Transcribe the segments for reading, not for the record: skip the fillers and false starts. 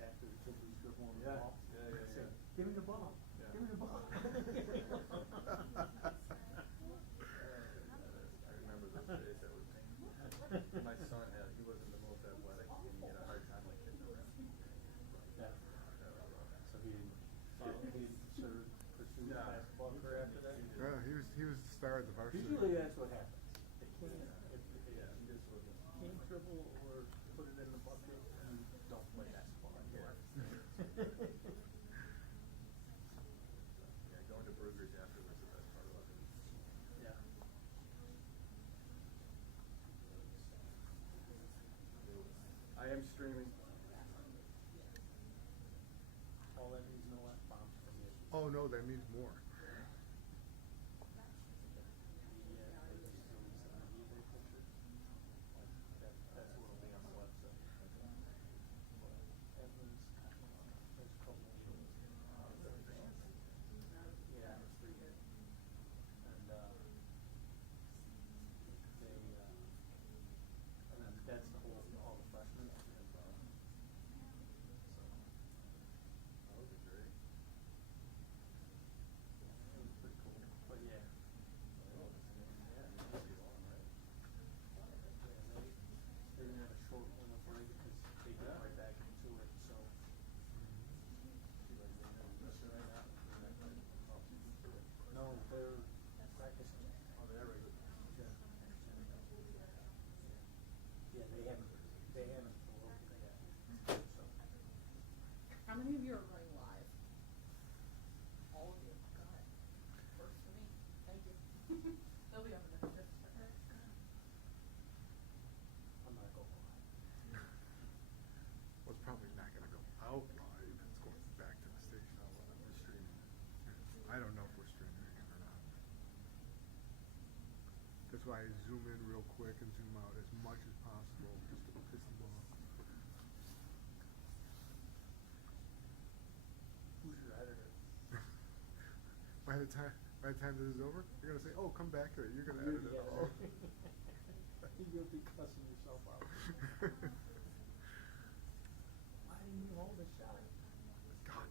after the kid was dribbling the Yeah. ball. Yeah, I said, yeah. give me the ball. Yeah. Give me the ball. I remember those days. That was my son he wasn't the most athletic, and he had a hard time like hitting the rim. Yeah. That was rough. So he pursued Yeah. basketball career after that? Well, he was the star of the varsity. Usually that's what happens. They can't, if Yeah, he just wasn't. can't dribble or put it in the bucket, you don't play basketball anymore. Yeah, going to Brugger's after was the best part about it. Yeah. I am streaming. All that means no F-bombs from you. Oh no, that means more. That's what'll be on the website. Evans, there's a couple of those. Yeah, it's free. And, and then that's the whole, all the freshmen. So. That would be great. It was pretty cool, but yeah. Oh, yeah, it must be long, right? Yeah, they didn't have a short winter break because they got right back into it, so. No, they're practicing. Oh, they are regular. Yeah. Yeah, they haven't broken yet, so. How many of you are running live? All of you. Go ahead. Works for me. Thank you. They'll be on the next shift. I'm not going live. Well, it's probably not going to go out live. It's going back to the station. We're streaming. I don't know if we're streaming it or not. That's why I zoom in real quick and zoom out as much as possible just to piss them off. Who's your editor? By the time this is over, you're gonna say, "Oh, come back to it. You're gonna You're edit the it all." editor. You'll be cussing yourself out. Why didn't you hold a shot? God.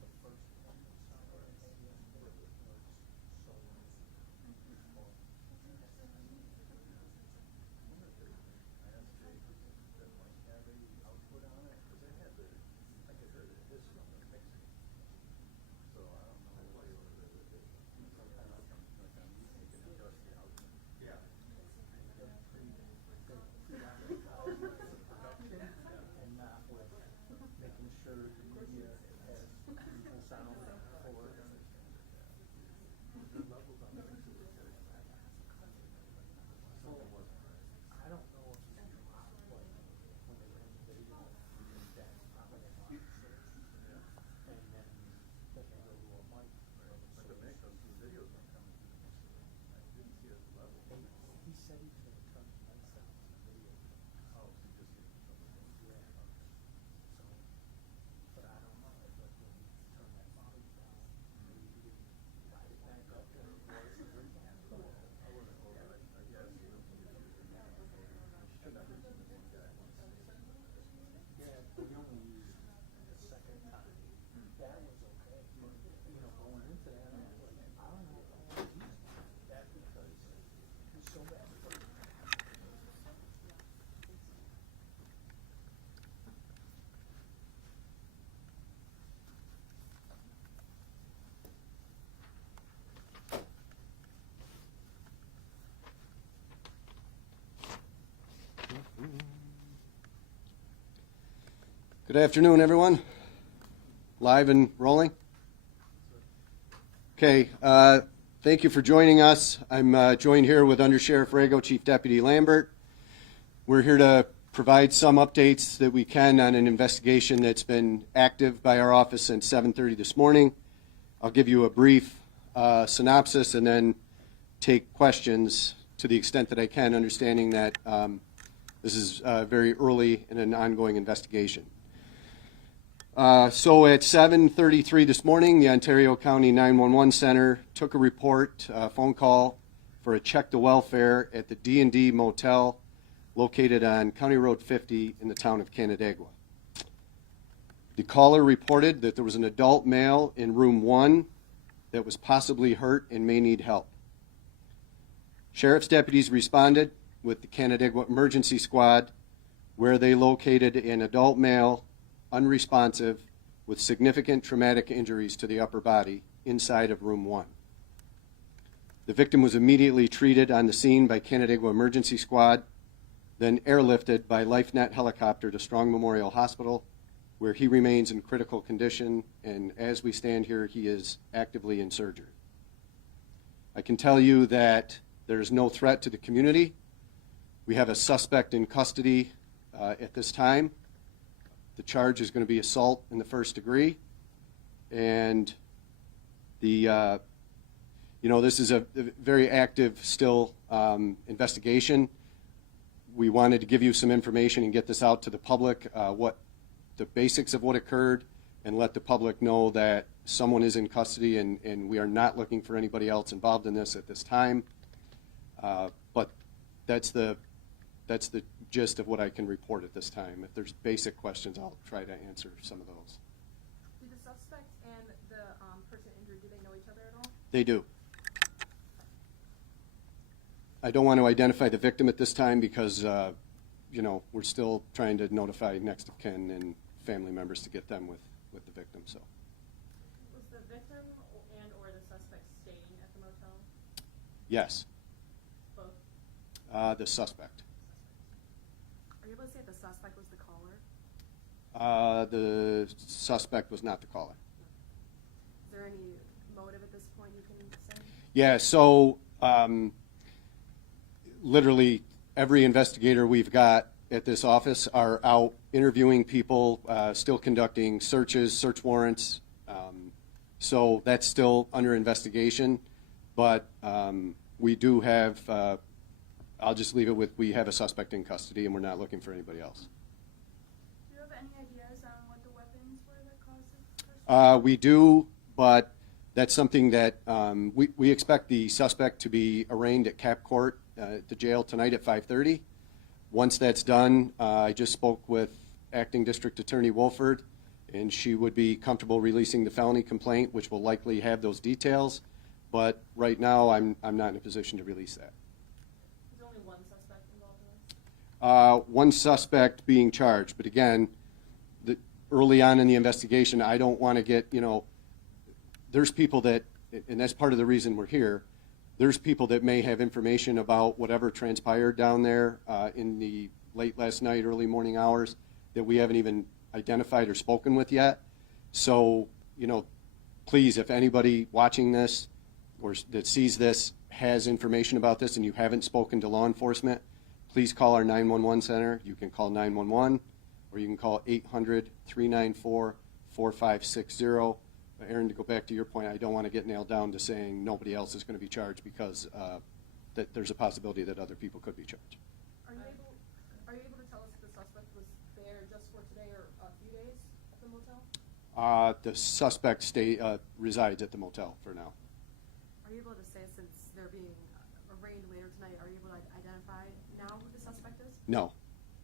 The first one was so I asked Jake, that might have any output on it, because I had the, I could hear the hiss from the mixer. So I don't know what it is. Sometimes like I'm using, you can adjust the output. Yeah. production and not with making sure the media has beautiful sound for it. The levels on the mixer were good. Something wasn't right. I don't know if you like when they run the video, that's probably a lot. Yeah. And then they can go to a mic. But the mix, those videos weren't coming through the mixer. I didn't see a level. He said he was gonna turn the lights down on the video. Oh, so just get something. Yeah. So, but I don't know, like when you turn that volume down, maybe you can light it back up there. I wasn't over, I guess, you know, should not be one guy once. Yeah, we only used the second time. That was okay, but, you know, going into that, I was like, I don't know if I want to use that because it was so bad. Good afternoon, everyone. Live and rolling. Okay, thank you for joining us. I'm joined here with Undersheriff Rago, Chief Deputy Lambert. We're here to provide some updates that we can on an investigation that's been active by our office since 7:30 this morning. I'll give you a brief synopsis and then take questions to the extent that I can, understanding that this is very early in an ongoing investigation. So at 7:33 this morning, the Ontario County 911 Center took a report, phone call for a check to welfare at the D&D Motel located on County Road 50 in the town of Canandaigua. The caller reported that there was an adult male in room 1 that was possibly hurt and may need help. Sheriff's deputies responded with the Canandaigua Emergency Squad, where they located an adult male, unresponsive, with significant traumatic injuries to the upper body inside of room 1. The victim was immediately treated on the scene by Canandaigua Emergency Squad, then airlifted by LifeNet helicopter to Strong Memorial Hospital, where he remains in critical condition, and as we stand here, he is actively in surgery. I can tell you that there is no threat to the community. We have a suspect in custody at this time. The charge is going to be assault in the first degree, and this is a very active still investigation. We wanted to give you some information and get this out to the public, what the basics of what occurred, and let the public know that someone is in custody, and we are not looking for anybody else involved in this at this time. But that's the gist of what I can report at this time. If there's basic questions, I'll try to answer some of those. Do the suspect and the person injured, do they know each other at all? They do. I don't want to identify the victim at this time because, we're still trying to notify next of kin and family members to get them with the victim. So. Was the victim and or the suspect staying at the motel? Yes. Both? The suspect. Are you able to say if the suspect was the caller? The suspect was not the caller. Is there any motive at this point you can say? Yeah, so literally every investigator we've got at this office are out interviewing people, still conducting searches, search warrants. So that's still under investigation. But we do have, I'll just leave it with, we have a suspect in custody and we're not looking for anybody else. Do you have any ideas on what the weapons were that caused it? We do, but that's something that we expect the suspect to be arraigned at Cap Court at the jail tonight at 5:30. Once that's done, I just spoke with Acting District Attorney Wolford, and she would be comfortable releasing the felony complaint, which will likely have those details. But right now, I'm not in a position to release that. There's only one suspect involved in this? One suspect being charged, but again, early on in the investigation, I don't want to get, there's people that, and that's part of the reason we're here, there's people that may have information about whatever transpired down there in the late last night, early morning hours that we haven't even identified or spoken with yet. So, please, if anybody watching this or that sees this has information about this and you haven't spoken to law enforcement, please call our 911 center. You can call 911 or you can call 800-394-4560. Aaron, to go back to your point, I don't want to get nailed down to saying nobody else is going to be charged because that there's a possibility that other people could be charged. Are you able to tell us if the suspect was there just for today or a few days at the motel? The suspect resides at the motel for now. Are you able to say, since they're being arraigned later tonight, are you able to identify now who the suspect is? No,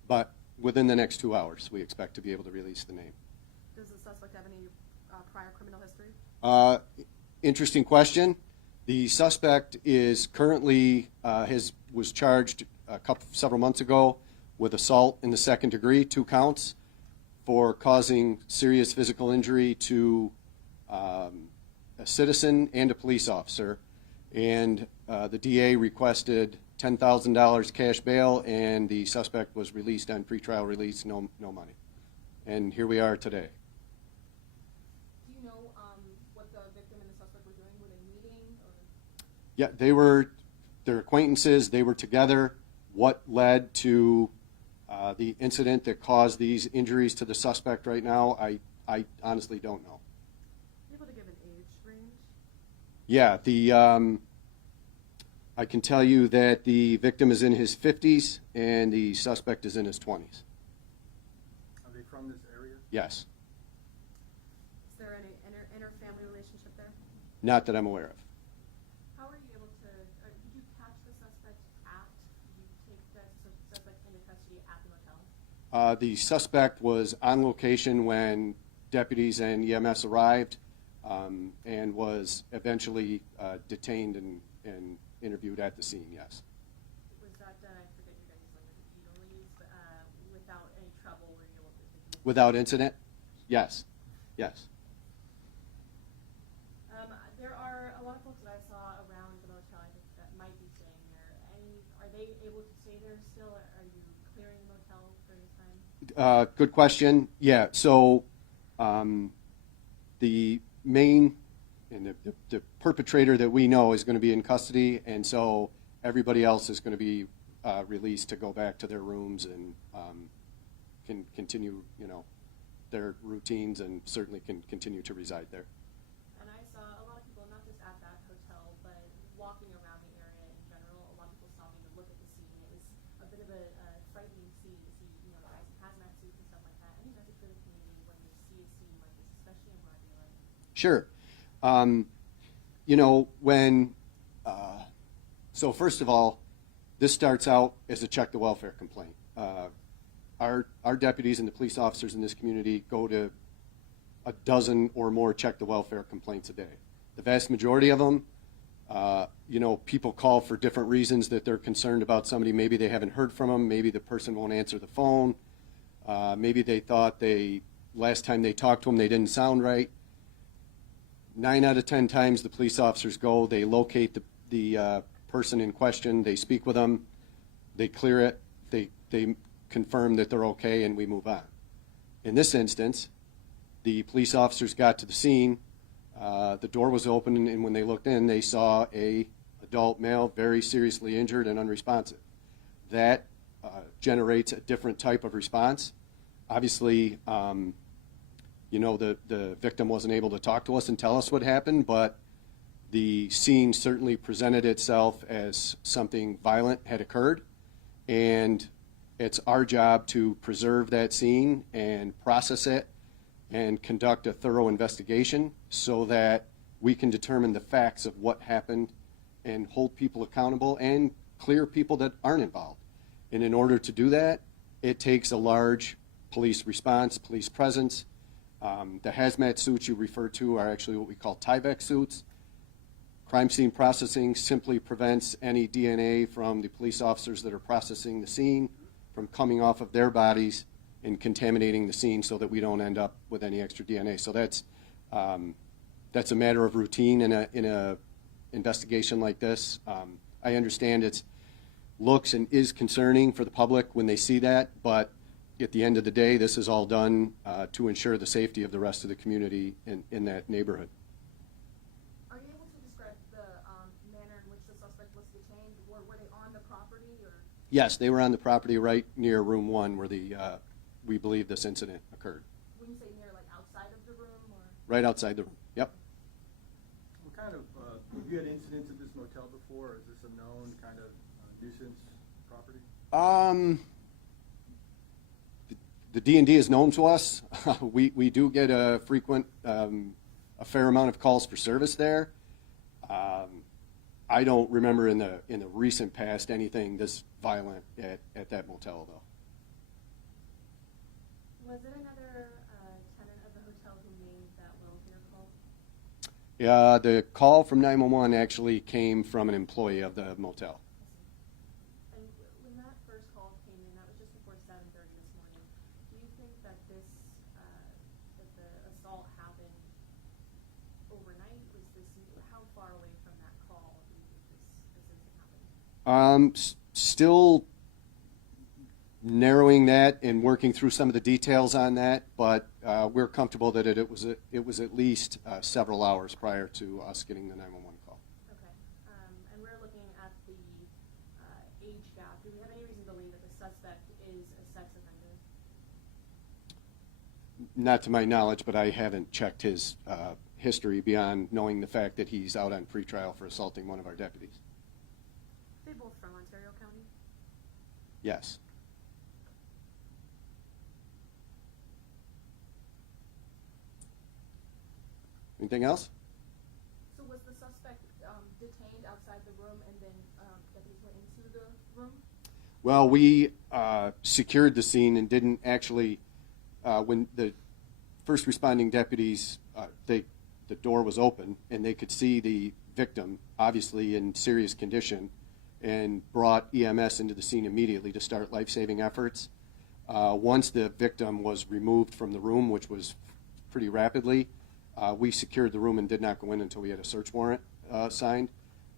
but within the next 2 hours, we expect to be able to release the name. Does the suspect have any prior criminal history? Interesting question. The suspect is currently was charged several months ago with assault in the second degree, 2 counts, for causing serious physical injury to a citizen and a police officer. And the DA requested $10,000 cash bail, and the suspect was released on pretrial release, no money. And here we are today. Do you know what the victim and the suspect were doing? Were they meeting? Or? Yeah, they're acquaintances. They were together. What led to the incident that caused these injuries to the suspect right now, I honestly don't know. Are you able to give an age range? Yeah, I can tell you that the victim is in his 50s and the suspect is in his 20s. Are they from this area? Yes, Is there any inter-family relationship there? not that I'm aware of. How were you able to, did you catch the suspect did you take the suspect into custody at the motel? The suspect was on location when deputies and EMS arrived, and was eventually detained and interviewed at the scene, yes. Was that done, I forget your guys' language that you normally use, but without any trouble, were you able to? Without incident? Yes, yes. There are a lot of folks that I saw around the motel, I think, that might be staying there. Are they able to stay there still, or are you clearing the motel during this time? Good question. Yeah, so the main and the perpetrator that we know is going to be in custody, and so everybody else is going to be released to go back to their rooms and can continue, their routines, and certainly can continue to reside there. And I saw a lot of people, not just at that hotel, but walking around the area in general. A lot of people saw me to look at the scene. It was a bit of a frightening scene to see, guys in hazmat suits and stuff like that. Any message for the community when you see a scene like this, especially in broad daylight? Sure. So first of all, this starts out as a check the welfare complaint. Our deputies and the police officers in this community go to a dozen or more check the welfare complaints a day. The vast majority of them, people call for different reasons, that they're concerned about somebody. Maybe they haven't heard from them. Maybe the person won't answer the phone. Maybe they thought last time they talked to them, they didn't sound right. 9 out of 10 times the police officers go, they locate the person in question, they speak with them, they clear it, they confirm that they're okay, and we move on. In this instance, the police officers got to the scene, the door was open, and when they looked in, they saw a adult male very seriously injured and unresponsive. That generates a different type of response. Obviously, the victim wasn't able to talk to us and tell us what happened, but the scene certainly presented itself as something violent had occurred, and it's our job to preserve that scene and process it and conduct a thorough investigation so that we can determine the facts of what happened and hold people accountable and clear people that aren't involved. And in order to do that, it takes a large police response, police presence. The hazmat suits you refer to are actually what we call Tyvek suits. Crime scene processing simply prevents any DNA from the police officers that are processing the scene from coming off of their bodies and contaminating the scene so that we don't end up with any extra DNA. So that's a matter of routine in a investigation like this. I understand it looks and is concerning for the public when they see that, but at the end of the day, this is all done to ensure the safety of the rest of the community in that neighborhood. Are you able to describe the manner in which the suspect was detained? Were they on the property, or? Yes, they were on the property right near room 1 where we believe this incident occurred. When you say near, like outside of the room, or? Right outside the room, yep. What kind of, have you had incidents at this motel before, or is this a known kind of nuisance property? The D&D is known to us. We do get a fair amount of calls for service there. I don't remember in the recent past anything this violent at that motel, though. Was it another tenant of the hotel who made that welfare call? Yeah, the call from 911 actually came from an employee of the motel. And when that first call came in, that was just before 7:30 this morning. Do you think that that the assault happened overnight? How far away from that call do you think this incident happened? Still narrowing that and working through some of the details on that, but we're comfortable that it was at least several hours prior to us getting the 911 call. Okay. And we're looking at the age gap. Do we have any reason to believe that the suspect is a sex offender? Not to my knowledge, but I haven't checked his history beyond knowing the fact that he's out on pretrial for assaulting one of our deputies. Ontario County? Yes. Anything else? So was the suspect detained outside the room and then deputies went into the room? Well, we secured the scene and didn't actually, when the first responding deputies, the door was open and they could see the victim, obviously in serious condition, and brought EMS into the scene immediately to start life-saving efforts. Once the victim was removed from the room, which was pretty rapidly, we secured the room and did not go in until we had a search warrant signed,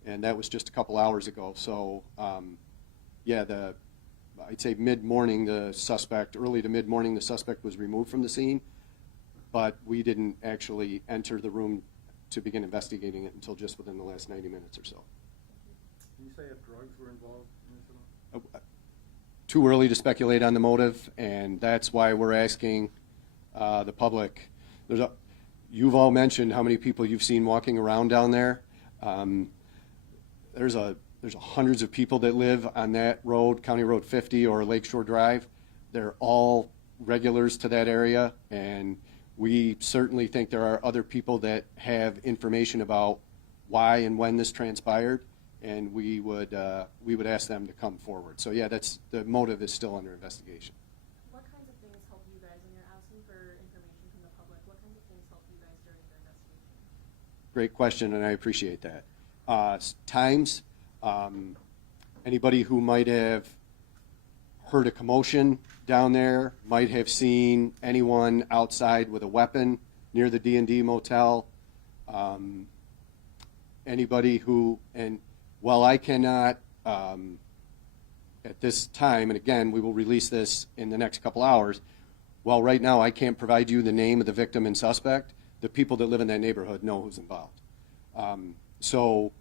and that was just a couple hours ago. So, yeah, I'd say mid-morning, early to mid-morning, the suspect was removed from the scene, but we didn't actually enter the room to begin investigating it until just within the last 90 minutes or so. Can you say if drugs were involved in this at all? Too early to speculate on the motive, and that's why we're asking the public. You've all mentioned how many people you've seen walking around down there. There's hundreds of people that live on that road, County Road 50 or Lakeshore Drive. They're all regulars to that area, and we certainly think there are other people that have information about why and when this transpired, and we would ask them to come forward. So yeah, the motive is still under investigation. What kinds of things help you guys when you're asking for information from the public? What kinds of things help you guys during your investigation? Great question, and I appreciate that. Times, anybody who might have heard a commotion down there, might have seen anyone outside with a weapon near the D&D Motel. Anybody who, and while I cannot, at this time, and again, we will release this in the next couple hours, while right now I can't provide you the name of the victim and suspect, the people that live in that neighborhood know who's involved. So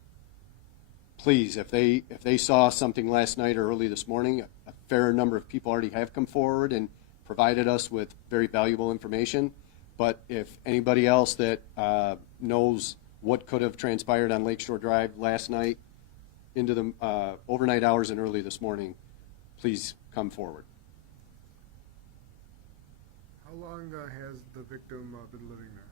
please, if they saw something last night or early this morning, a fair number of people already have come forward and provided us with very valuable information. But if anybody else that knows what could have transpired on Lakeshore Drive last night into the overnight hours and early this morning, please come forward. How long has the victim been living there?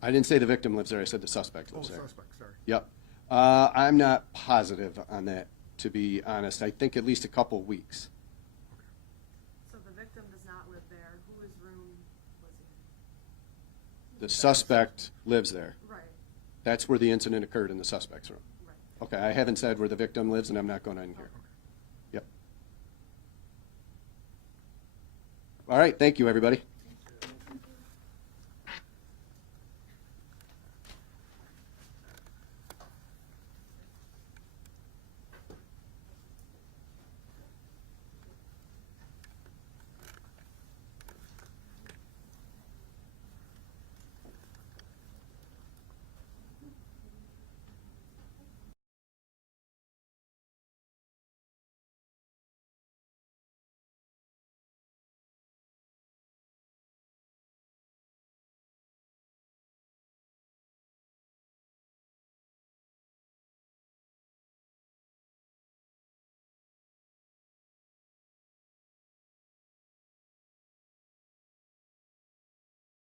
I didn't say the victim lives there. I said the suspect lives there. Suspect, sorry. Yep. I'm not positive on that, to be honest. I think at least a couple weeks. So the victim does not live there. Whose room was he? The suspect lives there. Right, That's where the incident occurred, in the suspect's room. right. Okay, I haven't said where the victim lives, and I'm not going in here. Yep. All right, thank you, everybody.